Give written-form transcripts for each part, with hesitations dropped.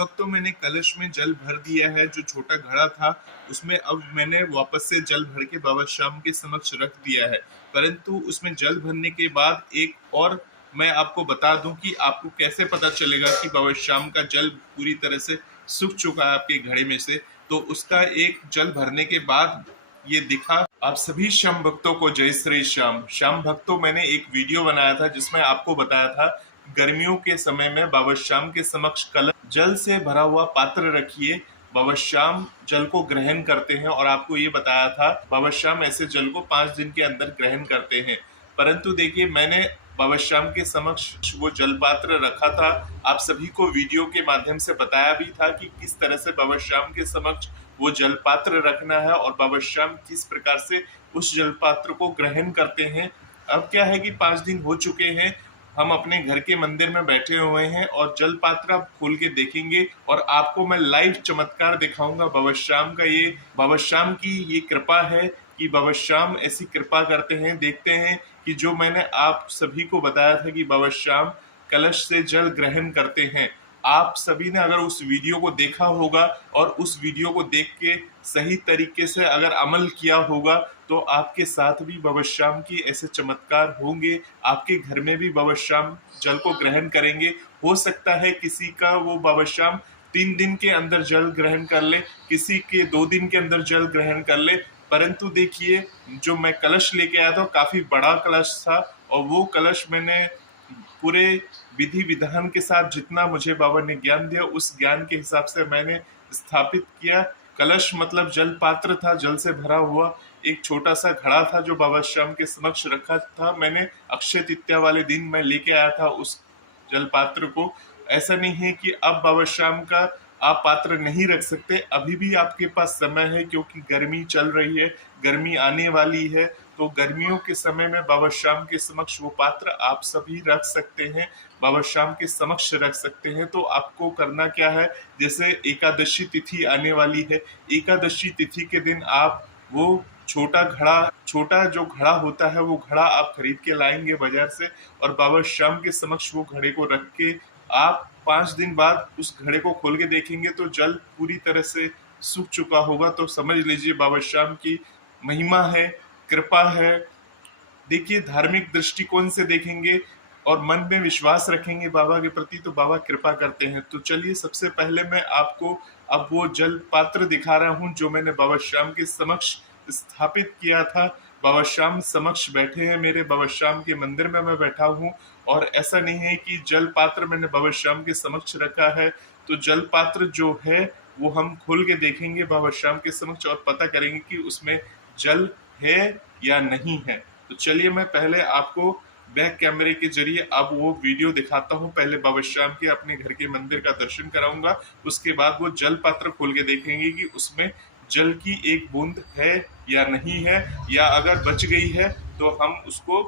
वक्त तो मैंने कलश में जल भर दिया है, जो छोटा घड़ा था उसमें अब मैंने वापस से जल भर के बाबा श्याम के समक्ष रख दिया है। परंतु उसमें जल भरने के बाद एक और मैं आपको बता दूं कि आपको कैसे पता चलेगा कि बाबा श्याम का जल पूरी तरह से सूख चुका है आपके घड़े में से। तो उसका एक जल भरने के बाद ये दिखा। आप सभी श्याम भक्तों को जय श्री श्याम। श्याम भक्तों, मैंने एक वीडियो बनाया था जिसमें आपको बताया था गर्मियों के समय में बाबा श्याम के समक्ष कलश जल से भरा हुआ पात्र रखिए, बाबा श्याम जल को ग्रहण करते हैं। और आपको ये बताया था बाबा श्याम ऐसे जल को 5 दिन के अंदर ग्रहण करते हैं। परंतु देखिए, मैंने बाबा श्याम के समक्ष वो जल पात्र रखा था। आप सभी को वीडियो के माध्यम से बताया भी था कि किस तरह से बाबा श्याम के समक्ष वो जल पात्र रखना है और बाबा श्याम किस प्रकार से उस जल पात्र को ग्रहण करते हैं। अब क्या है कि 5 दिन हो चुके हैं, हम अपने घर के मंदिर में बैठे हुए हैं और जल पात्र आप खोल के देखेंगे और आपको मैं लाइव चमत्कार दिखाऊंगा बाबा श्याम का। ये बाबा श्याम की ये कृपा है कि बाबा श्याम ऐसी कृपा करते हैं। देखते हैं कि जो मैंने आप सभी को बताया था कि बाबा श्याम कलश से जल ग्रहण करते हैं, आप सभी ने अगर उस वीडियो को देखा होगा और उस वीडियो को देख के सही तरीके से अगर अमल किया होगा तो आपके साथ भी बाबा श्याम की ऐसे चमत्कार होंगे। आपके घर में भी बाबा श्याम जल को ग्रहण करेंगे। हो सकता है किसी का वो बाबा श्याम 3 दिन के अंदर जल ग्रहण कर ले, किसी के 2 दिन के अंदर जल ग्रहण कर ले। परंतु देखिए, जो मैं कलश लेके आया था काफी बड़ा कलश था और वो कलश मैंने पूरे विधि विधान के साथ जितना मुझे बाबा ने ज्ञान दिया उस ज्ञान के हिसाब से मैंने स्थापित किया। कलश मतलब जल पात्र था, जल से भरा हुआ एक छोटा सा घड़ा था जो बाबा श्याम के समक्ष रखा था। मैंने अक्षय तृतीया वाले दिन मैं लेके आया था उस जल पात्र को। ऐसा नहीं है कि अब बाबा श्याम का आप पात्र नहीं रख सकते, अभी भी आपके पास समय है, क्योंकि गर्मी चल रही है, गर्मी आने वाली है। तो गर्मियों के समय में बाबा श्याम के समक्ष वो पात्र आप सभी रख सकते हैं, बाबा श्याम के समक्ष रख सकते हैं। तो आपको करना क्या है, जैसे एकादशी तिथि आने वाली है, एकादशी तिथि के दिन आप वो छोटा जो घड़ा होता है वो घड़ा आप खरीद के लाएंगे बाजार से और बाबा श्याम के समक्ष वो घड़े को रख के आप 5 दिन बाद उस घड़े को खोल के देखेंगे तो जल पूरी तरह से सूख चुका होगा। तो समझ लीजिए बाबा श्याम की महिमा है, कृपा है। देखिए, धार्मिक दृष्टिकोण से देखेंगे और मन में विश्वास रखेंगे बाबा के प्रति तो बाबा कृपा करते हैं। तो चलिए, सबसे पहले मैं आपको अब वो जल पात्र दिखा रहा हूँ जो मैंने बाबा श्याम के समक्ष स्थापित किया था। बाबा श्याम समक्ष बैठे हैं मेरे, बाबा श्याम के मंदिर में मैं बैठा हूँ। और ऐसा नहीं है कि जल पात्र मैंने बाबा श्याम के समक्ष रखा है, तो जल पात्र जो है वो हम खोल के देखेंगे बाबा श्याम के समक्ष और पता करेंगे कि उसमें जल है या नहीं है। तो चलिए, मैं पहले आपको बैक कैमरे के जरिए अब वो वीडियो दिखाता हूँ। पहले बाबा श्याम के अपने घर के मंदिर का दर्शन कराऊंगा, उसके बाद वो जल पात्र खोल के देखेंगे कि उसमें जल की एक बूंद है या नहीं है, या अगर बच गई है तो हम उसको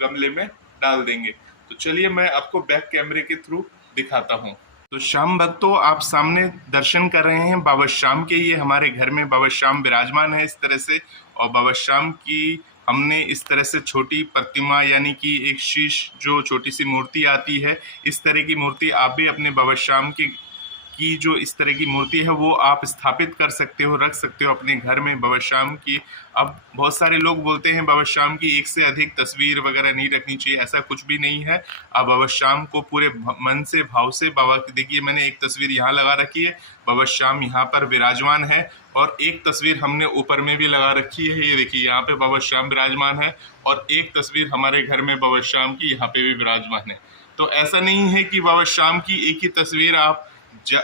गमले में डाल देंगे। तो चलिए, मैं आपको बैक कैमरे के थ्रू दिखाता हूँ। तो श्याम भक्तों, आप सामने दर्शन कर रहे हैं बाबा श्याम के। ये हमारे घर में बाबा श्याम विराजमान है इस तरह से, और बाबा श्याम की हमने इस तरह से छोटी प्रतिमा यानी कि एक शीश जो छोटी सी मूर्ति आती है, इस तरह की मूर्ति आप भी अपने बाबा श्याम की जो इस तरह की मूर्ति है वो आप स्थापित कर सकते हो, रख सकते हो अपने घर में बाबा श्याम की। अब बहुत सारे लोग बोलते हैं बाबा श्याम की एक से अधिक तस्वीर वगैरह नहीं रखनी चाहिए, ऐसा कुछ भी नहीं है। आप बाबा श्याम को पूरे मन से भाव से बाबा की, देखिए मैंने एक तस्वीर यहाँ लगा रखी है, बाबा श्याम यहाँ पर विराजमान है, और एक तस्वीर हमने ऊपर में भी लगा रखी है, ये देखिए यहाँ पे बाबा श्याम विराजमान है, और एक तस्वीर हमारे घर में बाबा श्याम की यहाँ पे भी विराजमान है। तो ऐसा नहीं है कि बाबा श्याम की एक ही तस्वीर आप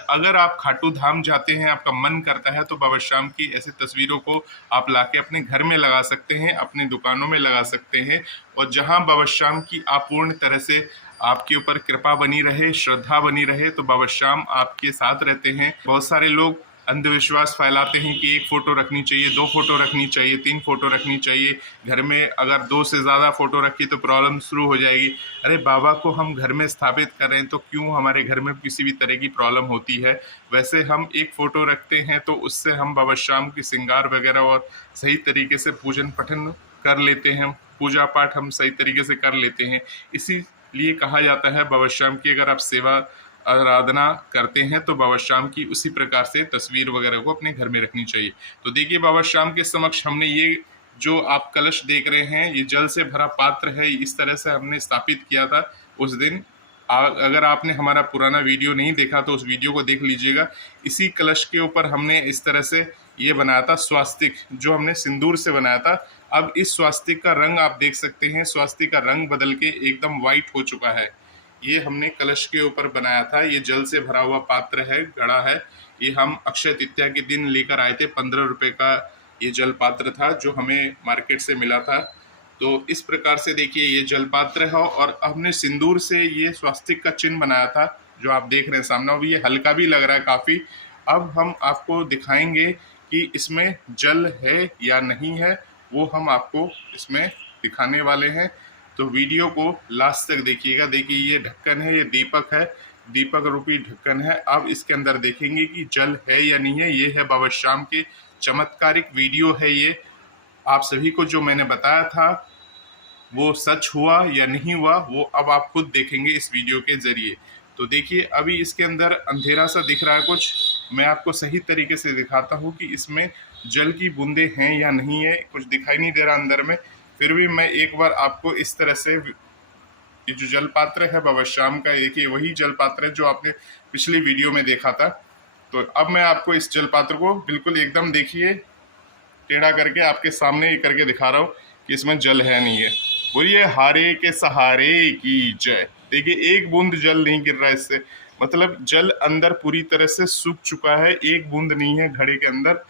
अगर आप खाटू धाम जाते हैं, आपका मन करता है तो बाबा श्याम की ऐसी तस्वीरों को आप लाके अपने घर में लगा सकते हैं, अपनी दुकानों में लगा सकते हैं। और जहां बाबा श्याम की अपूर्ण तरह से आपके ऊपर कृपा बनी रहे, श्रद्धा बनी रहे, तो बाबा श्याम आपके साथ रहते हैं। बहुत सारे लोग अंधविश्वास फैलाते हैं कि 1 फोटो रखनी चाहिए, 2 फोटो रखनी चाहिए, 3 फोटो रखनी चाहिए, घर में अगर 2 से ज़्यादा फोटो रखी तो प्रॉब्लम शुरू हो जाएगी। अरे बाबा को हम घर में स्थापित कर रहे हैं तो क्यों हमारे घर में किसी भी तरह की प्रॉब्लम होती है। वैसे हम 1 फोटो रखते हैं तो उससे हम बाबा श्याम की श्रृंगार वगैरह और सही तरीके से पूजन पठन कर लेते हैं, पूजा पाठ हम सही तरीके से कर लेते हैं। इसीलिए कहा जाता है बाबा श्याम की अगर आप सेवा आराधना करते हैं तो बाबा श्याम की उसी प्रकार से तस्वीर वगैरह को अपने घर में रखनी चाहिए। तो देखिए बाबा श्याम के समक्ष हमने ये जो आप कलश देख रहे हैं, ये जल से भरा पात्र है, इस तरह से हमने स्थापित किया था उस दिन। अगर आपने हमारा पुराना वीडियो नहीं देखा तो उस वीडियो को देख लीजिएगा। इसी कलश के ऊपर हमने इस तरह से ये बनाया था स्वास्तिक, जो हमने सिंदूर से बनाया था। अब इस स्वास्तिक का रंग आप देख सकते हैं, स्वास्तिक का रंग बदल के एकदम वाइट हो चुका है। ये हमने कलश के ऊपर बनाया था। ये जल से भरा हुआ पात्र है, घड़ा है। ये हम अक्षय तृतीया के दिन लेकर आए थे। 15 रुपए का ये जल पात्र था जो हमें मार्केट से मिला था। तो इस प्रकार से देखिए ये जल पात्र है और हमने सिंदूर से ये स्वास्तिक का चिन्ह बनाया था जो आप देख रहे हैं सामने। अब ये हल्का भी लग रहा है काफ़ी। अब हम आपको दिखाएंगे कि इसमें जल है या नहीं है, वो हम आपको इसमें दिखाने वाले हैं। तो वीडियो को लास्ट तक देखिएगा। देखिए ये ढक्कन है, ये दीपक है, दीपक रूपी ढक्कन है। अब इसके अंदर देखेंगे कि जल है या नहीं है। ये है बाबा श्याम के चमत्कारिक वीडियो है ये। आप सभी को जो मैंने बताया था वो सच हुआ या नहीं हुआ, वो अब आप खुद देखेंगे इस वीडियो के जरिए। तो देखिए अभी इसके अंदर अंधेरा सा दिख रहा है कुछ। मैं आपको सही तरीके से दिखाता हूँ कि इसमें जल की बूंदें हैं या नहीं है। कुछ दिखाई नहीं दे रहा अंदर में, फिर भी मैं एक बार आपको इस तरह से, ये जो जल पात्र है बाबा श्याम का, एक ही वही जल पात्र है जो आपने पिछली वीडियो में देखा था। तो अब मैं आपको इस जल पात्र को बिल्कुल एकदम देखिए टेढ़ा करके आपके सामने ही करके दिखा रहा हूँ कि इसमें जल है नहीं है। बोलिए हारे के सहारे की जय। देखिए एक बूंद जल नहीं गिर रहा है इससे, मतलब जल अंदर पूरी तरह से सूख चुका है, एक बूंद नहीं है घड़े के अंदर।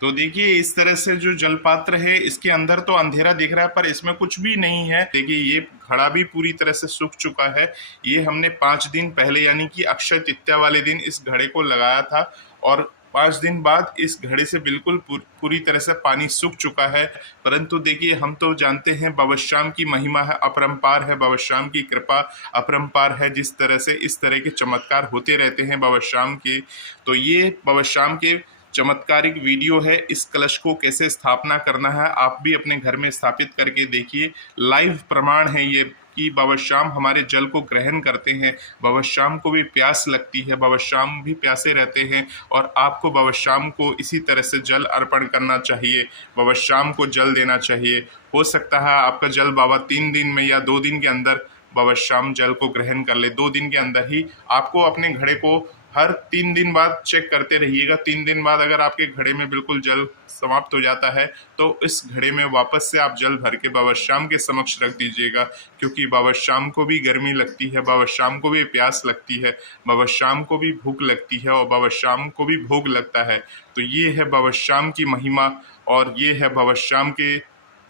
तो देखिए इस तरह से जो जलपात्र है इसके अंदर तो अंधेरा दिख रहा है पर इसमें कुछ भी नहीं है। देखिए ये घड़ा भी पूरी तरह से सूख चुका है। ये हमने 5 दिन पहले यानी कि अक्षय तृतीया वाले दिन इस घड़े को लगाया था और 5 दिन बाद इस घड़े से बिल्कुल पूरी तरह से पानी सूख चुका है। परंतु देखिए हम तो जानते हैं बाबा श्याम की महिमा है अपरंपार है, बाबा श्याम की कृपा अपरंपार है। जिस तरह से इस तरह के चमत्कार होते रहते हैं बाबा श्याम के, तो ये बाबा श्याम के चमत्कारिक वीडियो है। इस कलश को कैसे स्थापना करना है आप भी अपने घर में स्थापित करके देखिए। लाइव प्रमाण है ये कि बाबा श्याम हमारे जल को ग्रहण करते हैं। बाबा श्याम को भी प्यास लगती है, बाबा श्याम भी प्यासे रहते हैं और आपको बाबा श्याम को इसी तरह से जल अर्पण करना चाहिए, बाबा श्याम को जल देना चाहिए। हो सकता है आपका जल बाबा 3 दिन में या 2 दिन के अंदर बाबा श्याम जल को ग्रहण कर ले। 2 दिन के अंदर ही आपको अपने घड़े को हर 3 दिन बाद चेक करते रहिएगा। 3 दिन बाद अगर आपके घड़े में बिल्कुल जल समाप्त हो जाता है तो इस घड़े में वापस से आप जल भर के बाबा श्याम के समक्ष रख दीजिएगा, क्योंकि बाबा श्याम को भी गर्मी लगती है, बाबा श्याम को भी प्यास लगती है, बाबा श्याम को भी भूख लगती है और बाबा श्याम को भी भोग लगता है। तो ये है बाबा श्याम की महिमा और ये है बाबा श्याम के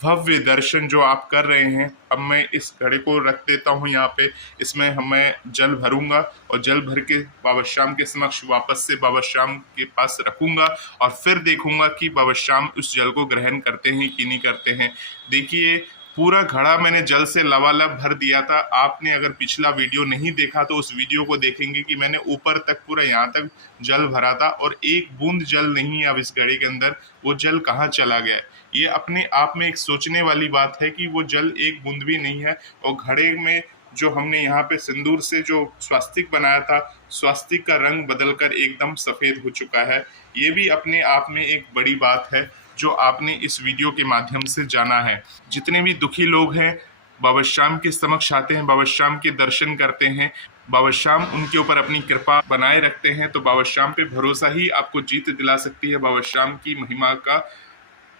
भव्य दर्शन जो आप कर रहे हैं। अब मैं इस घड़े को रख देता हूँ यहाँ पे, इसमें मैं जल भरूंगा और जल भर के बाबा श्याम के समक्ष वापस से बाबा श्याम के पास रखूंगा और फिर देखूंगा कि बाबा श्याम उस जल को ग्रहण करते हैं कि नहीं करते हैं। देखिए पूरा घड़ा मैंने जल से लबालब भर दिया था। आपने अगर पिछला वीडियो नहीं देखा तो उस वीडियो को देखेंगे कि मैंने ऊपर तक पूरा यहाँ तक जल भरा था और एक बूंद जल नहीं है अब इस घड़े के अंदर। वो जल कहाँ चला गया? ये अपने आप में एक सोचने वाली बात है कि वो जल एक बूंद भी नहीं है। और घड़े में जो हमने यहाँ पे सिंदूर से जो स्वास्तिक बनाया था, स्वास्तिक का रंग बदलकर एकदम सफ़ेद हो चुका है। ये भी अपने आप में एक बड़ी बात है जो आपने इस वीडियो के माध्यम से जाना है। जितने भी दुखी लोग हैं बाबा श्याम के समक्ष आते हैं, बाबा श्याम के दर्शन करते हैं, बाबा श्याम उनके ऊपर अपनी कृपा बनाए रखते हैं, तो बाबा श्याम पे भरोसा ही आपको जीत दिला सकती है। बाबा श्याम की महिमा का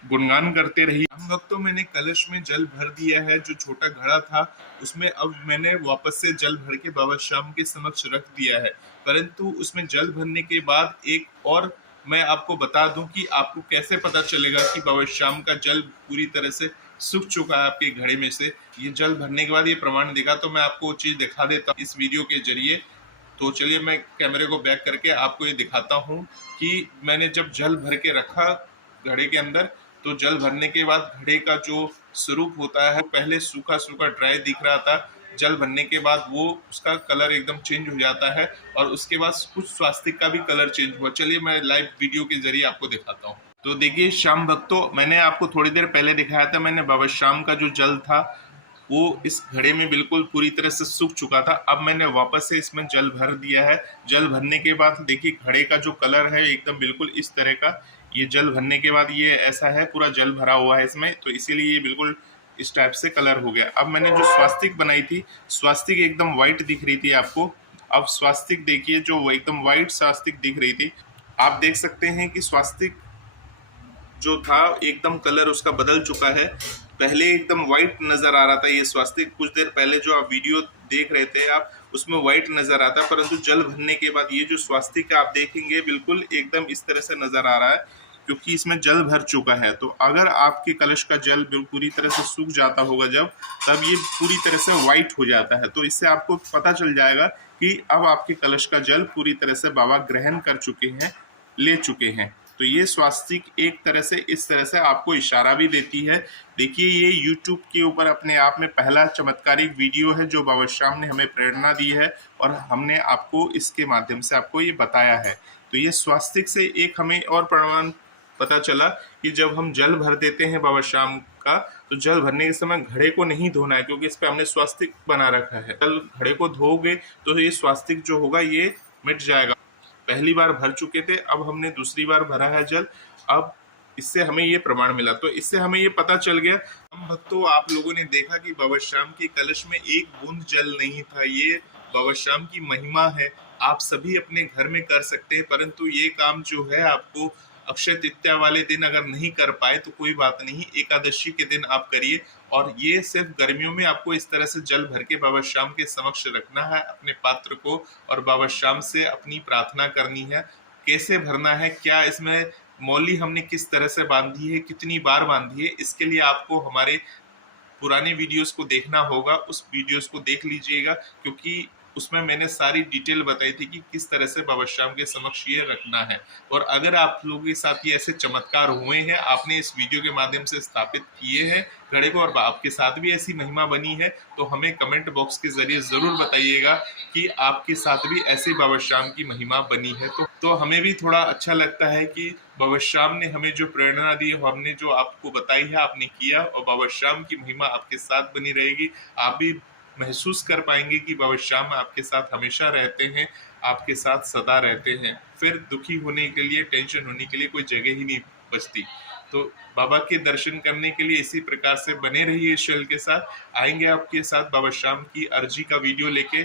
गुणगान करते रहिए। हम भक्तों मैंने कलश में जल भर दिया है। जो छोटा घड़ा था उसमें अब मैंने वापस से जल भर के बाबा श्याम के समक्ष रख दिया है। परंतु उसमें जल भरने के बाद एक और मैं आपको बता दूं कि आपको कैसे पता चलेगा कि बाबा श्याम का जल पूरी तरह से सूख चुका है आपके घड़े में से। ये जल भरने के बाद ये प्रमाण देगा, तो मैं आपको वो चीज़ दिखा देता हूँ इस वीडियो के जरिए। तो चलिए मैं कैमरे को बैक करके आपको ये दिखाता हूँ कि मैंने जब जल भर के रखा घड़े के अंदर, तो जल भरने के बाद घड़े का जो स्वरूप होता है पहले सूखा सूखा ड्राई दिख रहा था। जल भरने के बाद वो उसका कलर एकदम चेंज हो जाता है और उसके बाद कुछ स्वास्तिक का भी कलर चेंज हुआ। चलिए मैं लाइव वीडियो के जरिए आपको दिखाता हूँ। तो देखिए श्याम भक्तों, मैंने आपको थोड़ी देर पहले दिखाया था, मैंने बाबा श्याम का जो जल था वो इस घड़े में बिल्कुल पूरी तरह से सूख चुका था। अब मैंने वापस से इसमें जल भर दिया है। जल भरने के बाद देखिए घड़े का जो कलर है एकदम बिल्कुल इस तरह का, ये जल भरने के बाद ये ऐसा है, पूरा जल भरा हुआ है इसमें, तो इसीलिए ये बिल्कुल इस टाइप से कलर हो गया। अब मैंने जो स्वास्तिक बनाई थी, स्वास्तिक एकदम व्हाइट दिख रही थी आपको। अब स्वास्तिक देखिए, जो वो एकदम व्हाइट स्वास्तिक दिख रही थी, आप देख सकते हैं कि स्वास्तिक जो था एकदम कलर उसका बदल चुका है। पहले एकदम व्हाइट नजर आ रहा था ये स्वास्तिक, कुछ देर पहले जो आप वीडियो देख रहे थे आप, उसमें व्हाइट नजर आता, परंतु जल भरने के बाद ये जो स्वास्तिक आप देखेंगे बिल्कुल एकदम इस तरह से नजर आ रहा है, क्योंकि इसमें जल भर चुका है। तो अगर आपके कलश का जल पूरी तरह से सूख जाता होगा जब, तब ये पूरी तरह से व्हाइट हो जाता है। तो इससे आपको पता चल जाएगा कि अब आपके कलश का जल पूरी तरह से बाबा ग्रहण कर चुके हैं, ले चुके हैं। तो ये स्वास्तिक एक तरह से इस तरह से आपको इशारा भी देती है। देखिए ये YouTube के ऊपर अपने आप में पहला चमत्कारिक वीडियो है जो बाबा श्याम ने हमें प्रेरणा दी है, और हमने आपको इसके माध्यम से आपको ये बताया है। तो ये स्वास्तिक से एक हमें और प्रमाण पता चला कि जब हम जल भर देते हैं बाबा श्याम का, तो जल भरने के समय घड़े को नहीं धोना है, क्योंकि इस पे हमने स्वास्तिक बना रखा है। जल घड़े को धोगे तो ये स्वास्तिक जो होगा ये मिट जाएगा। पहली बार भर चुके थे, अब हमने दूसरी बार भरा है जल। अब इससे हमें ये प्रमाण मिला, तो इससे हमें ये पता चल गया। हम भक्तों, आप लोगों ने देखा कि बाबा श्याम के कलश में एक बूंद जल नहीं था। ये बाबा श्याम की महिमा है, आप सभी अपने घर में कर सकते हैं, परंतु ये काम जो है आपको अक्षय तृतीया वाले दिन अगर नहीं कर पाए तो कोई बात नहीं, एकादशी के दिन आप करिए। और ये सिर्फ गर्मियों में आपको इस तरह से जल भर के बाबा श्याम के समक्ष रखना है अपने पात्र को, और बाबा श्याम से अपनी प्रार्थना करनी है। कैसे भरना है, क्या इसमें मौली हमने किस तरह से बांधी है, कितनी बार बांधी है, इसके लिए आपको हमारे पुराने वीडियोस को देखना होगा। उस वीडियोस को देख लीजिएगा, क्योंकि उसमें मैंने सारी डिटेल बताई थी कि किस तरह से बाबा श्याम के समक्ष ये रखना है। और अगर आप लोगों के साथ ये ऐसे चमत्कार हुए हैं, आपने इस वीडियो के माध्यम से स्थापित किए हैं घड़े को, और आपके साथ भी ऐसी महिमा बनी है, तो हमें कमेंट बॉक्स के जरिए जरूर बताइएगा कि आपके साथ भी ऐसे बाबा श्याम की महिमा बनी है। तो हमें भी थोड़ा अच्छा लगता है कि बाबा श्याम ने हमें जो प्रेरणा दी, हमने जो आपको बताई है आपने किया, और बाबा श्याम की महिमा आपके साथ बनी रहेगी। आप भी महसूस कर पाएंगे कि बाबा श्याम आपके साथ हमेशा रहते हैं, आपके साथ सदा रहते हैं। फिर दुखी होने के लिए, टेंशन होने के लिए कोई जगह ही नहीं बचती। तो बाबा के दर्शन करने के लिए इसी प्रकार से बने रहिए इस चैनल के साथ। आएंगे आपके साथ बाबा श्याम की अर्जी का वीडियो लेके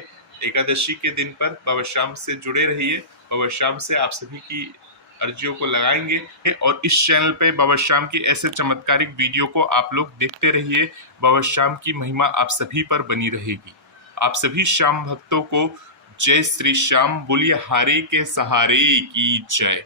एकादशी के दिन पर। बाबा श्याम से जुड़े रहिए, बाबा श्याम से आप सभी की अर्जियों को लगाएंगे, और इस चैनल पे बाबा श्याम की ऐसे चमत्कारिक वीडियो को आप लोग देखते रहिए। बाबा श्याम की महिमा आप सभी पर बनी रहेगी। आप सभी श्याम भक्तों को जय श्री श्याम, बोलिए हारे के सहारे की जय।